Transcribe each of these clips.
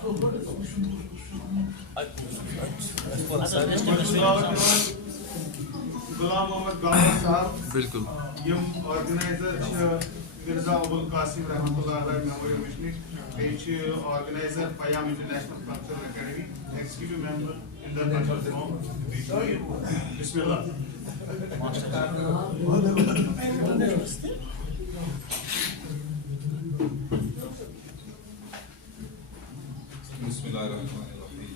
غلام محمد Gower صاحب بالکل M organiser Mirza Abul Qasim رحمۃ اللہ علیہ میموریل مشنک بیٚیہِ organizer Payam international cultural academy executive member اندر بسم اللہ. بسم اللہ الرحمن الرحیم.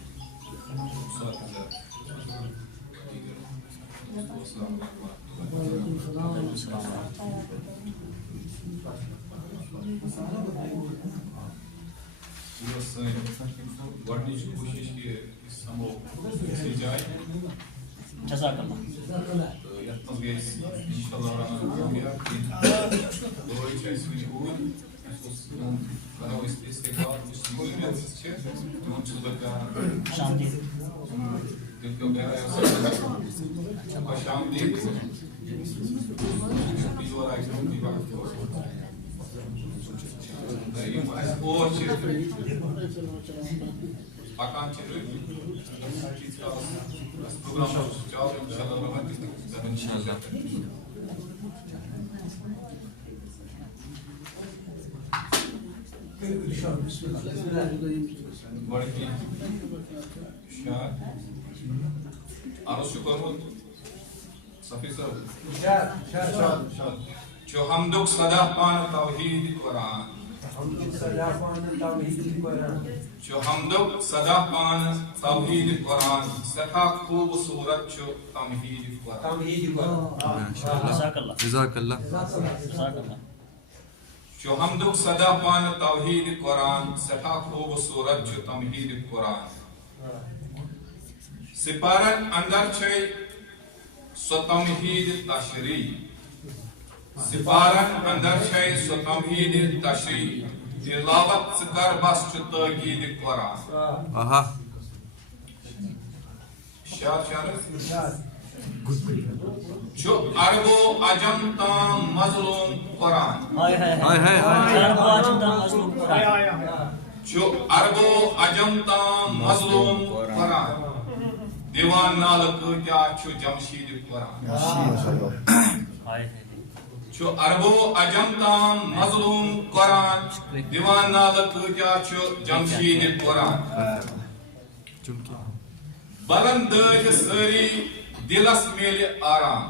گۄڈنِچ کوٗشِش کہِ أسۍ سَمو أکسٕے جایہِ تہٕ یَتھ منٛز گٔے أسۍ اِنشاءاللہ کامیاب. دۄہے چھِ اَسہِ وٕنہِ اوٗرۍ اَسہِ اوس کَرو أسۍ استقبال یُس مُلٲزِم چھِ تِمن چھُس بہٕ کران دِل کو گہرائی سے خوش آمدید. یور آیہِ تُہُنٛدٕے وقت یِم اَسہِ اور چھِ پَکان چھِ تیٖتِس کالس اَسہِ پروگرام چالو اِنشاءاللہ رحمت اِنشاءاللہ. گۄڈٕنیٚتھٕے شاد عرض چھُ کوٚرمُت صفی صٲب چھُ حمدُک سدا پانہٕ توحیٖد قرآن چھُ حمدُک سدا پانہٕ توحیٖد قرآن سٮ۪ٹھاہ خوٗبصوٗرت چھُ تمہیٖد قرآن. جزاک اللہ. چھُ حمدُک سدا پانہٕ توحیٖد قرآن سٮ۪ٹھاہ خوٗبصوٗرت چھُ تمہیٖد قرآن. سپارن اندر چھے سو تمہیٖد تشریح سپارن اندر چھے سو تمہیٖد تشریح تلاوت ژٕ کر بس چھُ تٲکیٖد قرآن. چھُ عربو عجم تام مظلوم قرآن چھُ عربو عجم تام مظلوم قرآن. دیوان نالہٕ کۭتیاہ چھُ جمشیٖد قرآن. چھُ عربو عجم تام مظلوم قرآن دیوان نالہٕ کۭتیاہ چھُ جمشیٖد قرآن. بلندٲدۍ سٲری دلس میلہِ آرام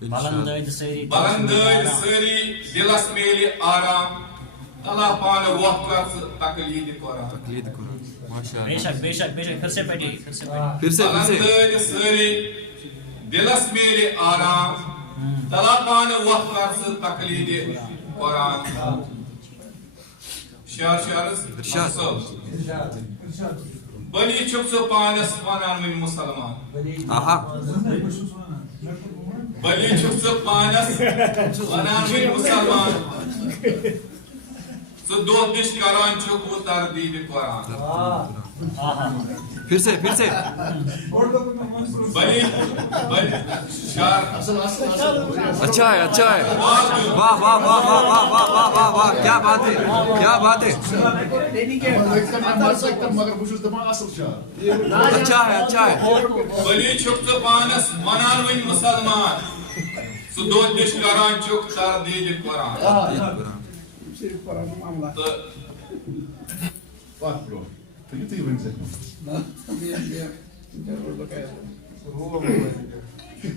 بلندٲدۍ سٲری دلس میلہِ آرام. اللہ پانہٕ وۄتھ کر ژٕ تقلیٖد قرآن. بلندٲدۍ سٲری دلس میلہِ آرام اللہ پانہٕ وۄتھ کر ژٕ تقلیٖد قرآن. شعر بلی چھُکھ ژٕ پانس ونان وۄنۍ مُسلمان بلی چھُکھ ژٕ پانس ونان وۄنۍ مُسلمان ژٕ دۄہ دِش کران چھُکھ وۄنۍ تردیٖد قرآن. پھر سے بلی اچھا ہے واہ واہ واہ واہ واہ واہ واہ واہ واہ کیا بات ہے اچھا ہے. بلی چھُکھ ژٕ پانس ونان وۄنۍ مُسلمان ژٕ دۄہ دِش کران چھُکھ تردیٖد قرآن.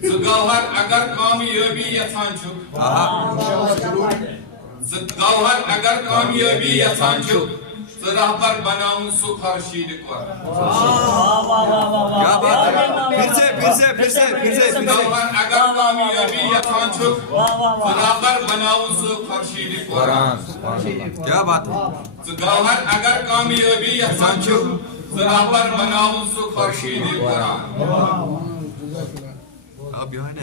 ژٕ گوہر اگر کامیٲبی یژھان چھُکھ ژٕ رہبر بناوُن سُہ خورشیٖد قرآن. گوہر اگر کامیٲبی یژھان چھُکھ ژٕ رہبر بناوُن سُہ خورشیٖد قرآن. کیا بات ہے. ژٕ گوہر اگر کامیٲبی یژھان چھُکھ ژٕ رہبر بناوُن سُہ خورشیٖد قرآن.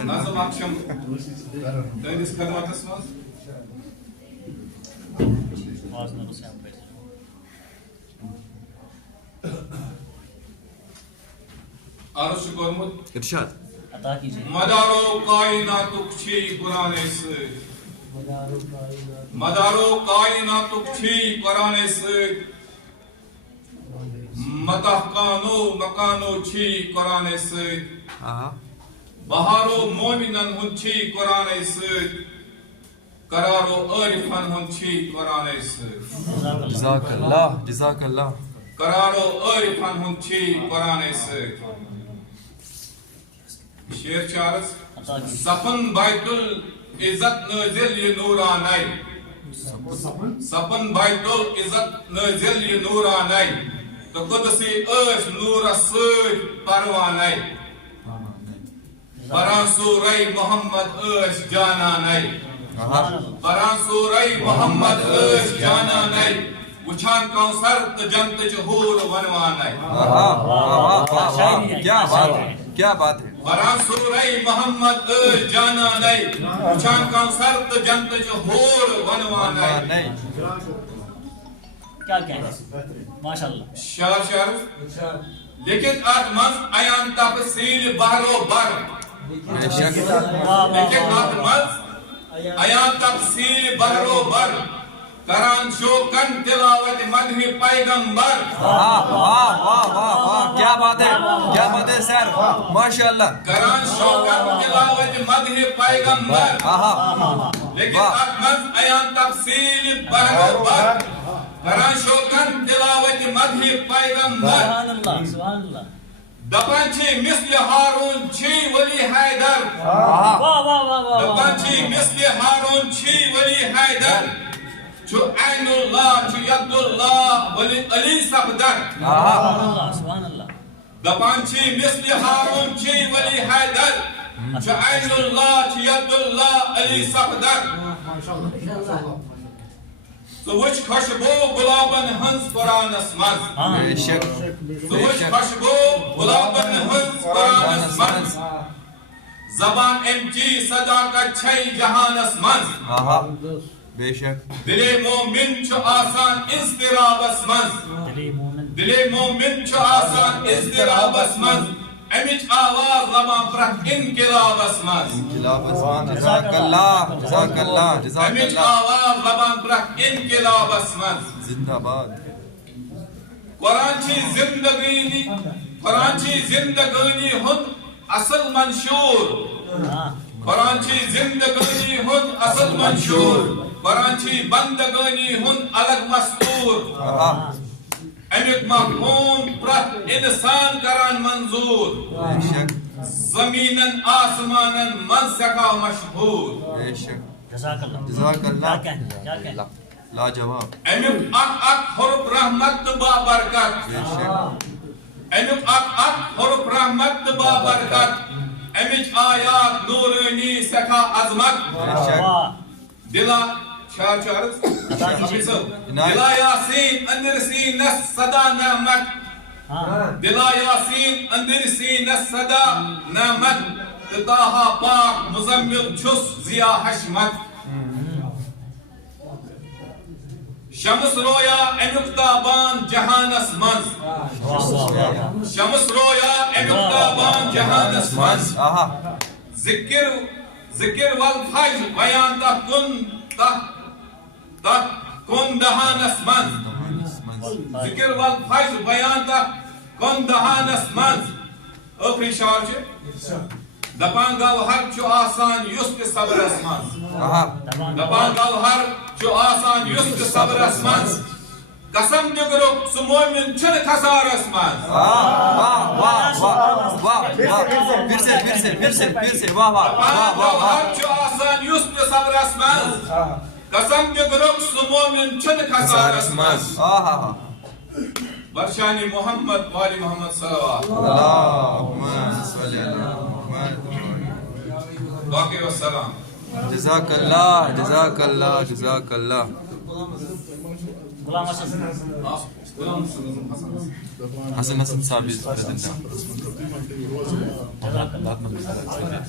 نظم اکھ چھَم تُہٕنٛدِس خدمتس منٛز. عرض چھُ کوٚرمُت ارشاد مدارو کائناتُک چھی قرآنَے سۭتۍ مدارو کائناتُک چھی قرآنَے سۭتۍ Matahkano makano chi Qur'an Sud. Aha. Baharo mominan hun chi Qur'an Sud. Kararo arifan hun chi Qur'an Sud. Jazakallah, jazakallah. Kararo arifan hun chi Qur'an Sud. Şiir çağrız. Sapın baytul izzat nazil nuranay. Sapın baytul izzat nazil nuranay. To kudsi öş nur asır parvanay. Baran suray Muhammad öş cananay. Baran suray Muhammad öş cananay. Uçan kansar jant juhur vanwanay. Kya baat hai, kya baat hai. Baran suray Muhammad öş cananay. Uçan kansar jant juhur vanwanay. Nahi. کیا کہہ رہے ہیں ماشاءاللہ شار شار لیکن آتماز آیان تفصیل بارو بار بے شک. لیکن آتماز آیان تفصیل بارو بار کران شوکن تلاوت مدح پیغمبر. واہ واہ واہ واہ واہ کیا بات ہے, کیا بات ہے سر, ماشاءاللہ. کران شوکن تلاوت مدح پیغمبر. لیکن آتماز آیان تفصیل بارو بار کران شوکن تلاوت مدح پیغمبر. سبحان اللہ سبحان اللہ دپان چھ مثل ہارون چھ ولی حیدر. واہ واہ واہ واہ دپان چھ مثل ہارون چھ ولی حیدر. چھ عین اللہ چھ ید اللہ ولی علی صفدر. سبحان اللہ سبحان اللہ دپان چھ مثل ہارون چھ ولی حیدر. چھ عین اللہ چھ ید اللہ علی صفدر. تو وچ خوشبو گلابن ہنس قرآن اسمز. بے شک تو وچ خوشبو گلابن ہنس قرآن اسمز. زبان امچی صداقت چھئی جہان اسمز. بے شک. دل مومن چھ آسان اضطراب اسمز. دل مومن چھ آسان اضطراب اسمز. امچ آواز زبان پرک انقلاب اسمز. جزاک اللہ, جزاک اللہ, جزاک امچ اللہ. آواز زبان پرک انقلاب اسمز. زندہ باد. قرآن چی زندگانی قرآن چی زندگانی ہند اصل منشور. قرآن چی زندگانی ہند اصل منشور. قرآن چی بندگانی ہند الگ مستور. امیک مفہوم پرت انسان کران منظور. بے شک زمینن آسمانن من سکا مشہور. بے شک. جزاک اللہ جزاک اللہ. کیا کہنا لاجواب. امیک اک اک حرف رحمت با برکت. بے شک. امیک اک اک حرف رحمت با برکت. امیک آیات نورانی سکا عظمت. بے شک. دلا شار چارز دلا یاسین اندر سینس صدا نعمت. دلا یاسین اندر سینس صدا نعمت. تتاہا پاک مزمل چھس ضیا حشمت. شمس رویا امیک تابان جہانس منز. شمس رویا امیک تابان جہانس منز. ذکر والفجر بیان تہ کن دہانس منز. ذکر والفجر بیان تہ کن دہانس منز. ٲخری شعر چھ دپان گوہر چھ آسان یُس تہِ صبرس منز. دپان گوہر چھ آسان یُس تہِ صبرس منز. قسم دِگرُک سُہ مومن چھُنہٕ خسارس منز. واہ واہ. گوہر چھ آسان یُس تہِ صبرس منز. قسم دِگرُک سُہ مومن چھُنہٕ خسارس منز. برشانی محمد والی محمد صلوات. باقی والسلام. جزاک اللہ, جزاک اللہ, جزاک اللہ. غلام حسن حسن حسن صاحب. جزاک اللہ